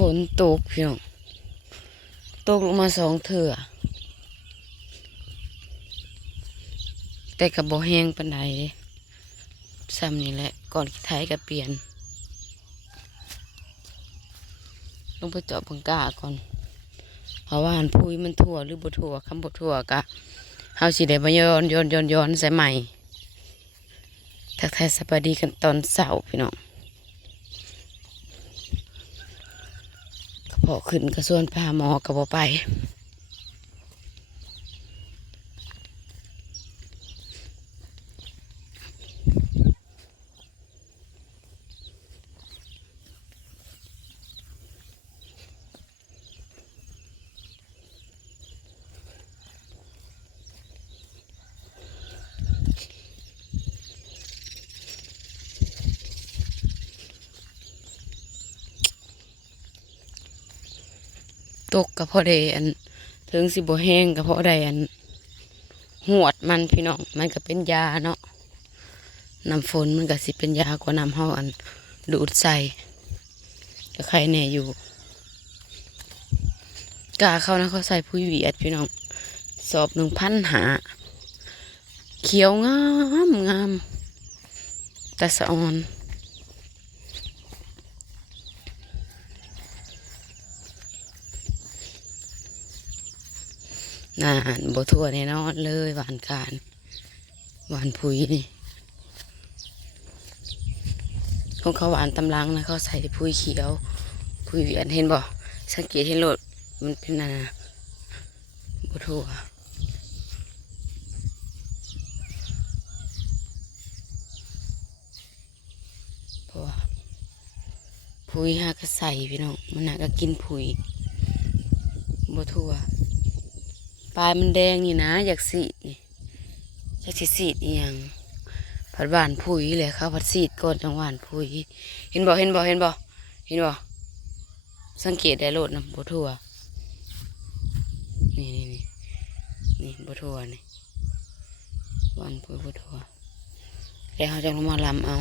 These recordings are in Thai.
ฝนตกพี่น้องตกลงมา2 เทื่อแต่กับบ่แห้งปานใดซ้ำนี่แหละก่อนขี้ไถก็เปลี่ยนลงไปเจาะบังกาก่อนเพราะว่าหันพุยมันทั่วหรือบ่ทั่วคำบ่ทั่วกะเฮาสิได้มาย้อนใส่ใหม่ทักทายสวัสดีกันตอนเช้าพี่น้องพอขึ้นกระส่วนพาหมอกับบ่ไปตกกับพอได้ถึงสิบ่แห้งกับพอได้หวดมันพี่น้องมันก็เป็นยาเนาะน้ำฝนมันก็สิเป็นยากว่าน้ำเฮาดูดใส่ก็ใครแน่อยู่กาเขานะเขาใส่ปุ๋ยเวียดพี่น้องสอบ1,500เขียวงามแต่สะออนน่านบ่ทั่วแน่นอนเลยหวานการหวานปุ๋ยนี่ของเขาหวานตำลังนะเขาใส่ปุ๋ยเขียวปุ๋ยเวียดเห็นบ่สังเกตเห็นโลดมันเป็นบ่ทั่วเพราะว่าปุ๋ยหาก็ใส่พี่น้องมันหาก็กินปุ๋ยบ่ทั่วปลายมันแดงนี่นะอยากสีดนี่อยากสีดอีหยังผัดหวานผุยเลยครับผัดสีดก่อนจังหวานผุยเห็นบ่สังเกตได้โลดนะบัวทั่วนี่บัวทั่วนี่หวานผุยบัวทั่วแล้วเขาจะลงมาลำเอา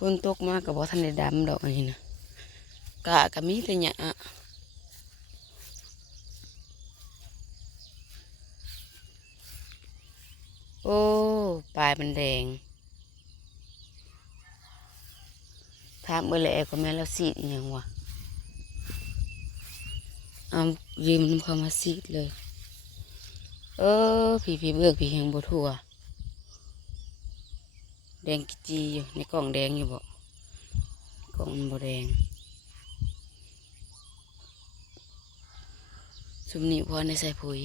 พ้นตกมากกับบ่ทันได้ดำดอกอันนี้นะกะกะมีแต่หยาโอ้ปลายมันแดงถามเมื่อไรก็แม่แล้วสีดอีหยังวะเอายืมน้ำเขามาสีดเลยผีเบือกผีแหงบัวทั่วแดงกิจีอยู่ในกล่องแดงอยู่บ่กล่องมันบ่แดงซุมนี้พอในใส่ปุ๋ย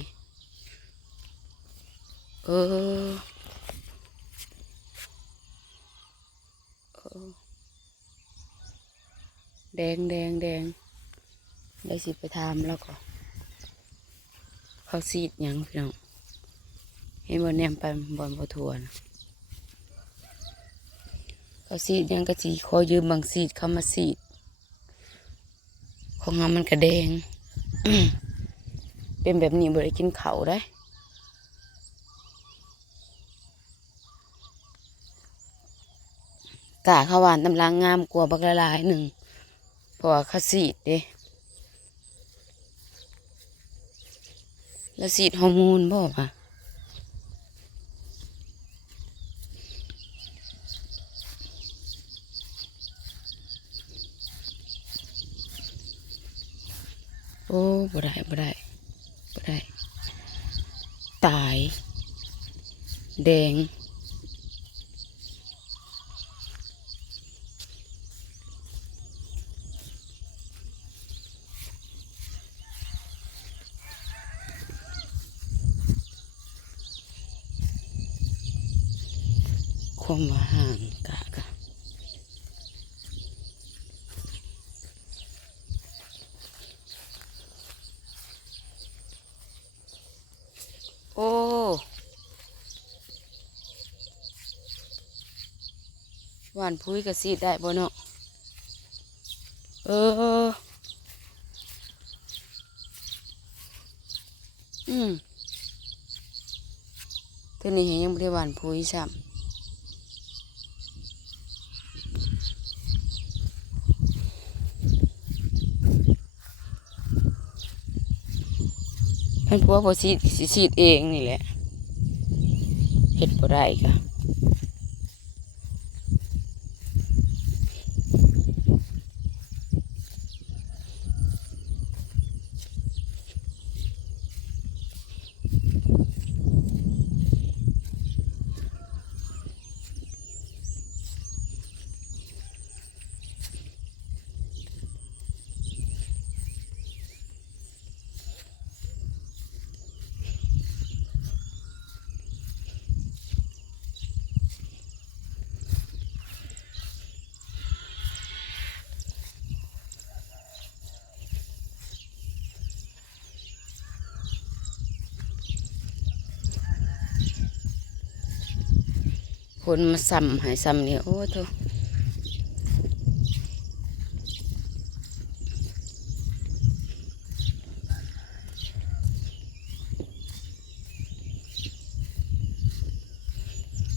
แดงได้สิไปทำแล้วก็เขาซีดหยังพี่น้องเห็นบนแนมไปบนบัวทั่วนะเขาซีดยังกะจีขอยืมบางซีดเขามาซีดของเรามันกระแดง เป็นแบบนี้บ่ได้กินเขาได้กะข้าวหวานตำลางงามกว่าบักละลายหนึ่งเพราะว่าเขาซีดเด้แล้วซีดฮอร์โมนบ่ป่ะโอ้บ่ได้ตายแดงความว่าห่างกะโอ้หวานพุ้ยกับซีดได้บ่เนาะเออ ตัวนี้ยังบ่ได้หว่านปุ๋ยซ้ำเพิ่นผัวบ่สิเองนี่แหละเฮ็ดบ่ได้ก็คนมาซ้ำให้ซ้ำนี่โอ้โธ่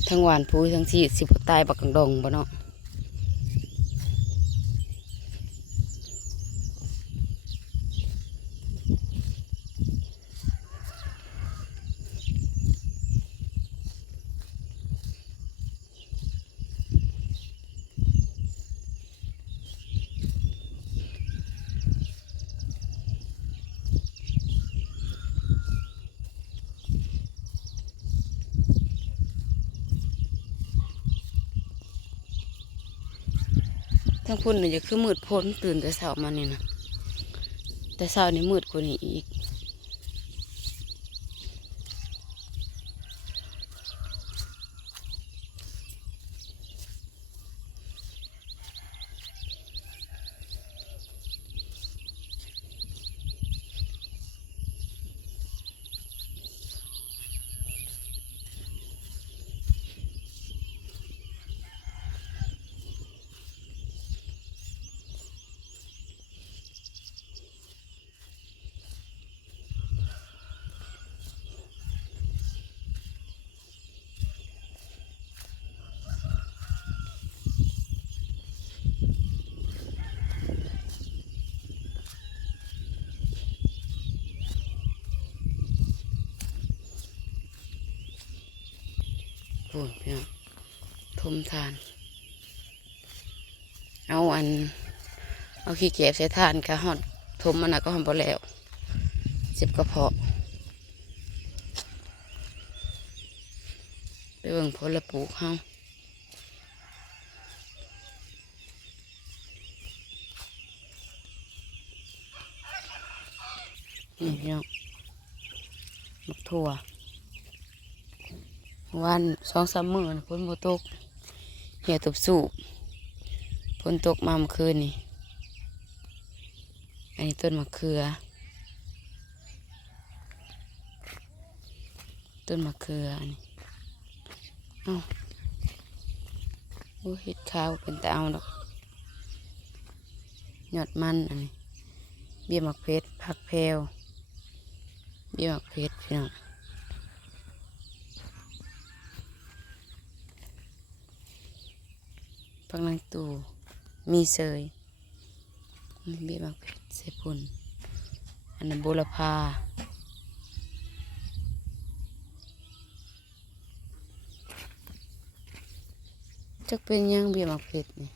ทั้งหวานปุ๋ยทั้งที่สิบตายบักกังดงบ่เนาะทั้งพุ่นนี่จะคือมืดพ้นตื่นแต่เช้ามานี่นะแต่เช้านี่มืดกว่านี้อีกพุ่นพี่น้องทมทานเอาขี้เก็บใส่ทานกะฮอดทมมันน่ะก็หอมพอแล้วเจ็บกระเพาะไปเบิ่งผลปลูกเฮานี่พี่น้องมักถั่ววัน2-3 มื้อฝนบ่ตกเหี่ยวตบสูบฝนตกมาเมื่อคืนนี่อันนี้ต้นมะเขือต้นมะเขืออันนี้เอ้าโอ้เห็ดขาวเป็นตาเอาดอกยอดมันอันนี้เบี้ยหมักเพชรผักแพรวเบี้ยหมักเพชรพี่น้องผักนางตูมีเสยเบี้ยหมักเพชรเสพุ่นอันนั้นบุรพาจักเป็นยังเบี้ยหมักเพชรนี่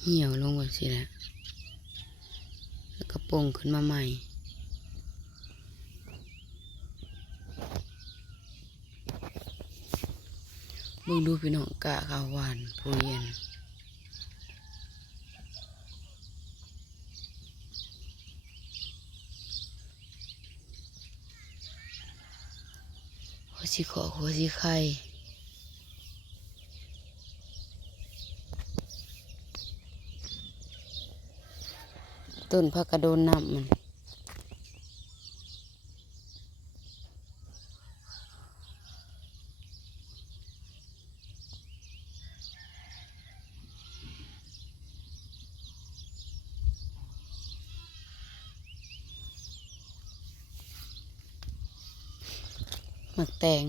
เหี่ยวลงแบบสิแหละแล้วก็ป่งขึ้นมาใหม่มึงดูพี่น้องกะข้าวหวานผู้เย็นหัวสีขอหัวสีไข่ต้นผักกระโดนน้ำมัน หมักแตง